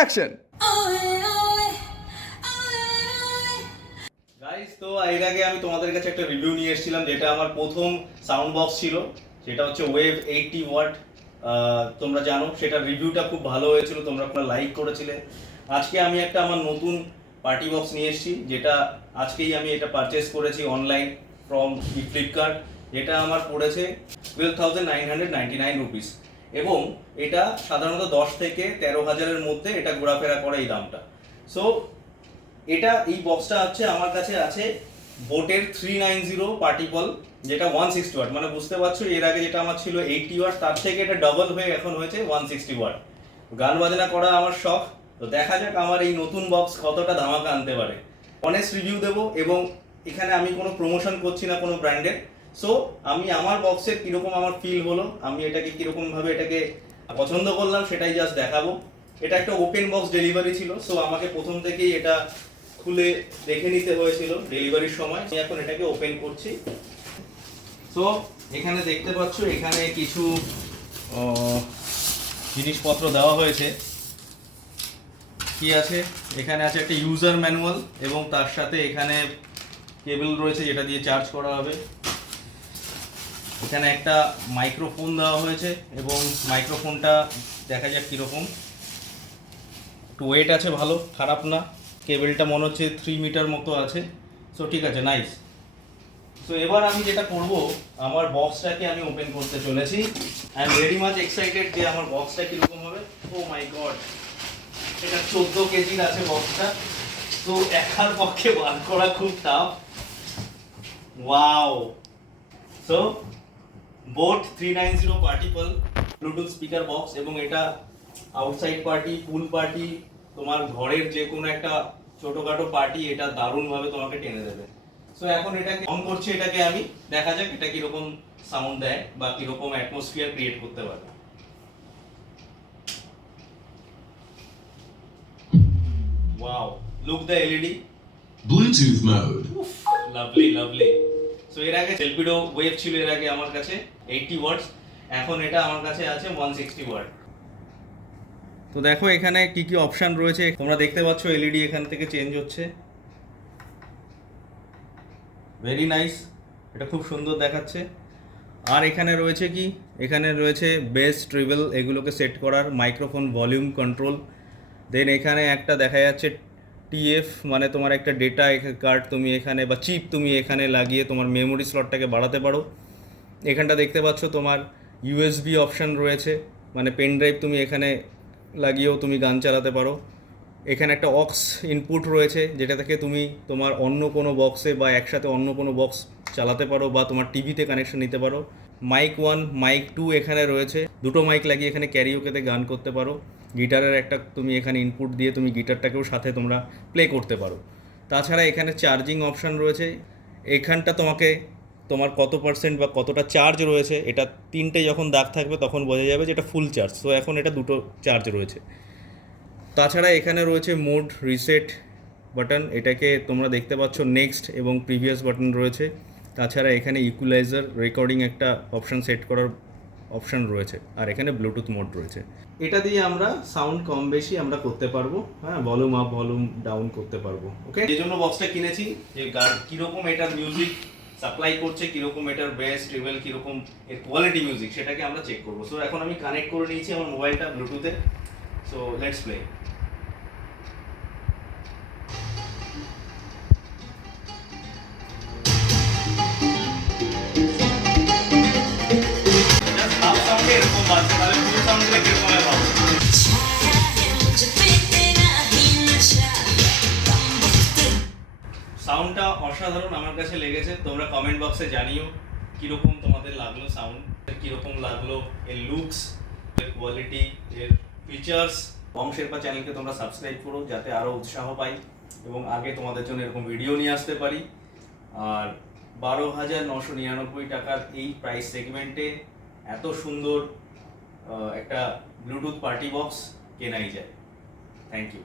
Action. Guys, তো এর আগে আমি তোমাদের কাছে একটা রিভিউ নিয়ে এসেছিলাম, যেটা আমার প্রথম সাউন্ড বক্স ছিল, সেটা হচ্ছে ওয়েভ 80 ওয়াট। তোমরা জানো সেটার রিভিউটা খুব ভালো হয়েছিল, তোমরা লাইক করেছিলে। আজকে আমি একটা আমার নতুন পার্টি বক্স নিয়ে এসেছি, যেটা আজকেই আমি এটা পারচেস করেছি অনলাইন ফ্রম ফ্লিপকার্ট। যেটা আমার পড়েছে 12,999 রুপিস, এবং এটা সাধারণত 10 থেকে 13,000-এর মধ্যে এটা ঘোরাফেরা করে এই দামটা। সো এটা এই বক্সটা হচ্ছে আমার কাছে আছে বোটের 390 পার্টিপল, যেটা 160 ওয়াট। মানে বুঝতে পারছো, এর আগে যেটা আমার ছিল 80 ওয়াট, তার থেকে এটা ডাবল হয়ে এখন হয়েছে 160 ওয়াট। গান বাজনা করা আমার শখ, তো দেখা যাক আমার এই নতুন বক্স কতটা ধামাকা আনতে পারে। অনেস্ট রিভিউ দেবো, এবং এখানে আমি কোনো প্রমোশন করছি না কোনো ব্র্যান্ডের। সো আমি আমার বক্সের কীরকম আমার ফিল হলো, আমি এটাকে কীরকমভাবে এটাকে পছন্দ করলাম, সেটাই জাস্ট দেখাবো। এটা একটা ওপেন বক্স ডেলিভারি ছিল, সো আমাকে প্রথম থেকেই এটা খুলে দেখে নিতে হয়েছিল ডেলিভারির সময়। আমি এখন এটাকে ওপেন করছি। সো এখানে দেখতে পাচ্ছ, এখানে কিছু জিনিসপত্র দেওয়া হয়েছে। কি আছে এখানে? আছে একটা ইউজার ম্যানুয়াল, এবং তার সাথে এখানে কেবল রয়েছে যেটা দিয়ে চার্জ করা হবে। এখানে একটা মাইক্রোফোন দেওয়া হয়েছে, এবং মাইক্রোফোনটা দেখা যাক কীরকম। একটু ওয়েট আছে, ভালো, খারাপ না। কেবলটা মনে হচ্ছে 3 মিটার মতো আছে। সো ঠিক আছে, নাইস। সো এবার আমি যেটা করব, আমার বক্সটাকে আমি ওপেন করতে চলেছি। I am very much excited যে আমার বক্সটা কীরকম হবে। ও মাই গড, এটা 14 কেজির আছে বক্সটা, তো একার পক্ষে বার করা খুব tough. Wow! So boAt 390 PartyPal Bluetooth speaker box, এবং এটা আউটসাইড পার্টি, পুল পার্টি, তোমার ঘরের যে কোনো একটা ছোটখাটো পার্টি এটা দারুণভাবে তোমাকে টেনে দেবে। সো এখন এটাকে অন করছি, এটাকে আমি, দেখা যাক এটা কিরকম সাউন্ড দেয় বা কিরকম অ্যাটমসফিয়ার ক্রিয়েট করতে পারে। Wow, look the LED, Bluetooth mode. Lovely lovely. So এর আগে সেলফিডো ওয়েভ ছিল এর আগে আমার কাছে 80 ওয়াটস, এখন এটা আমার কাছে আছে 160 ওয়াট। তো দেখো এখানে কি কি অপশান রয়েছে, তোমরা দেখতে পাচ্ছ এলইডি এখান থেকে চেঞ্জ হচ্ছে। ভেরি নাইস, এটা খুব সুন্দর দেখাচ্ছে। আর এখানে রয়েছে কি, এখানে রয়েছে বেস, ট্রিবল, এগুলোকে সেট করার, মাইক্রোফোন ভলিউম কন্ট্রোল। দেন এখানে একটা দেখা যাচ্ছে টিএফ, মানে তোমার একটা ডেটা কার্ড তুমি এখানে, বা চিপ তুমি এখানে লাগিয়ে তোমার মেমোরি স্লটটাকে বাড়াতে পারো। এখানটা দেখতে পাচ্ছ তোমার ইউএসবি অপশান রয়েছে, মানে পেন ড্রাইভ তুমি এখানে লাগিয়েও তুমি গান চালাতে পারো। এখানে একটা অক্স ইনপুট রয়েছে, যেটা থেকে তুমি তোমার অন্য কোনো বক্সে বা একসাথে অন্য কোনো বক্স চালাতে পারো, বা তোমার টিভিতে কানেকশন নিতে পারো। মাইক 1, মাইক 2 এখানে রয়েছে, দুটো মাইক লাগিয়ে এখানে ক্যারিওকেতে গান করতে পারো। গিটারের একটা তুমি এখানে ইনপুট দিয়ে তুমি গিটারটাকেও সাথে তোমরা প্লে করতে পারো। তাছাড়া এখানে চার্জিং অপশান রয়েছে, এখানটা তোমাকে তোমার কত পার্সেন্ট বা কতটা চার্জ রয়েছে, এটা 3টে যখন দাগ থাকবে তখন বোঝা যাবে যে এটা ফুল চার্জ। তো এখন এটা 2টো চার্জ রয়েছে। তাছাড়া এখানে রয়েছে মোড রিসেট বাটন, এটাকে তোমরা দেখতে পাচ্ছ নেক্সট এবং প্রিভিয়াস বাটন রয়েছে। তাছাড়া এখানে ইকুয়ালাইজার, রেকর্ডিং একটা অপশান সেট করার অপশান রয়েছে, আর এখানে ব্লুটুথ মোড রয়েছে। এটা দিয়ে আমরা সাউন্ড কম বেশি আমরা করতে পারবো, হ্যাঁ, ভলিউম আপ ভলিউম ডাউন করতে পারবো। ওকে, এই জন্য বক্সটা কিনেছি, যে কীরকম এটার মিউজিক সাপ্লাই করছে, কীরকম এটার বেস, ট্রিবল, কীরকম এর কোয়ালিটি মিউজিক, সেটাকে আমরা চেক করবো। সো এখন আমি কানেক্ট করে নিয়েছি আমার মোবাইলটা ব্লুটুথে। So let's play. এরকম বাজছে, তাহলে ফুল সাউন্ডটা কিরকম হয় ভাবো। সাউন্ডটা অসাধারণ আমার কাছে লেগেছে। তোমরা কমেন্ট বক্সে জানিও কীরকম তোমাদের লাগলো সাউন্ড, কীরকম লাগলো এর লুকস, এর কোয়ালিটি, এর ফিচার্স। বং শেরপা চ্যানেলকে তোমরা সাবস্ক্রাইব করো, যাতে আরও উৎসাহ পাই এবং আগে তোমাদের জন্য এরকম ভিডিও নিয়ে আসতে পারি। আর 12,999 টাকার এই প্রাইস সেগমেন্টে এত সুন্দর একটা ব্লুটুথ পার্টি বক্স কেনাই যায়। Thank you.